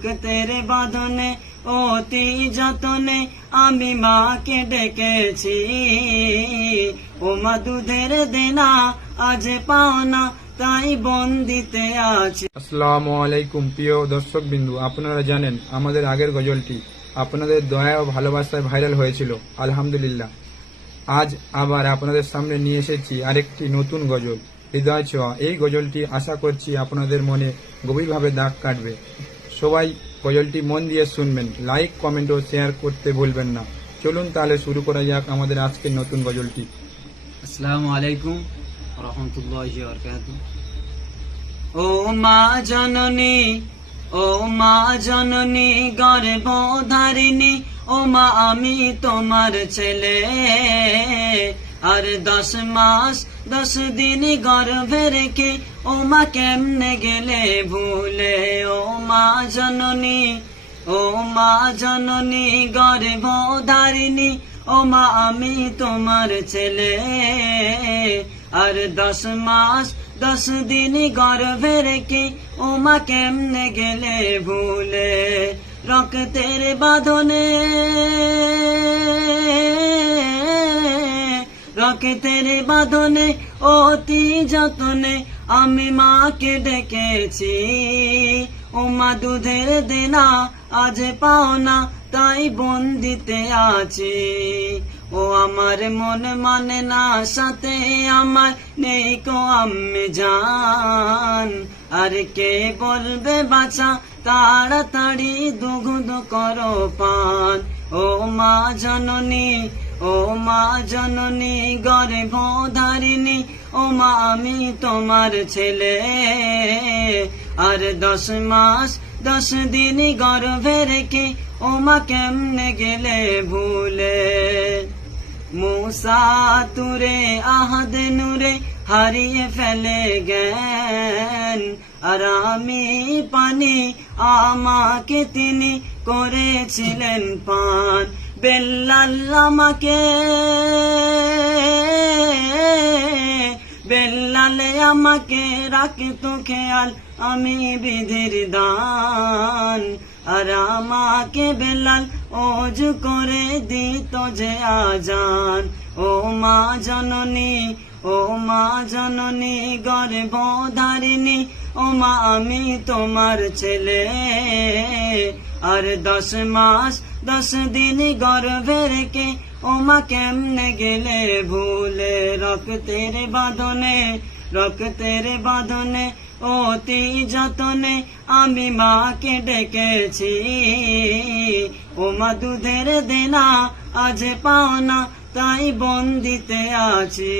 রক্তের বাঁধনে, অতি যতনে আমি মাকে ডেকেছি। ও মা দুধের দেনা আজ পাওনা, তাই বন্দিতে আছি। আসসালামু আলাইকুম, প্রিয় দর্শক বিন্দু আপনারা জানেন আমাদের আগের গজলটি আপনাদের দয়া ও ভালোবাসায় ভাইরাল হয়েছিল। আলহামদুলিল্লাহ। আজ আবার আপনাদের সামনে নিয়ে এসেছি আরেকটি নতুন গজল। হৃদয় ছোঁয়া, এই গজলটি আশা করছি আপনাদের মনে গভীরভাবে দাগ কাটবে। সবাই গজলটি মন দিয়ে শুনবেন। লাইক কমেন্ট ও শেয়ার করতে ভুলবেন না। চলুন তাহলে শুরু করা যাক আমাদের আজকের নতুন গজলটি আসসালামু আলাইকুম রহমতুল্লাহ ও মা জননী, ও মা জননী গর্ভ ধারিণী ও মা আমি তোমার ছেলে। আর দশ মাস দশ দিন গর্ভে রেখে ও মা কেমনে গেলে ভুলে ও মা জননী ও মা জননী গর্ভ ধারিণী ও মা আমি তোমার ছেলে আর দশ মাস দশ দিন গর্ভে রেখে ও মা কেমনে গেলে ভুলে রক্তের বাঁধনে রক্তের বাঁধনে, অতি যতনে আমি মাকে ডেকেছি। ও মা দুধের দেনা আজ পাওনা তাই বন্দিতে আছি। ও আমার মন মানে না, সাথে আমার নেই কো আমি জান আর কে বলবে বাছা, তাড়াতাড়ি দুগুদ করো পান। ও মা জননী ও মা জননী গর্ভ ধারিণী ও মা, আমি তোমার ছেলে। আর দশ মাস, দশ দিন গর্ভে রেখে ও মা কেমনে গেলে ভুলে? মুসা তুরে, আহাদ নূরে হারিয়ে ফেলে গেন আর আমি পানি আমাকে তিনি করেছিলেন পান। বেল্লাল আমাকে, বেল্লালে আমাকে রাখতো খেয়াল। আমি বিধির দান, আর আমাকে বেলাল ওজ করে দিত যে আজান। ও মা জননী, ও মা জননী গর্ভ ধারিণী, ও মা আমি তোমার ছেলে। আর দশ মাস দশ দিন গর্ভে রেখে ও মা কেমনে গেলে ভুলে রক্তের বাঁধনে রক্তের বাঁধনে অতি যতনে আমি মাকে ডেকেছি ও মা দুধের দেনা আজ পাওনা তাই বন্দিতে আছি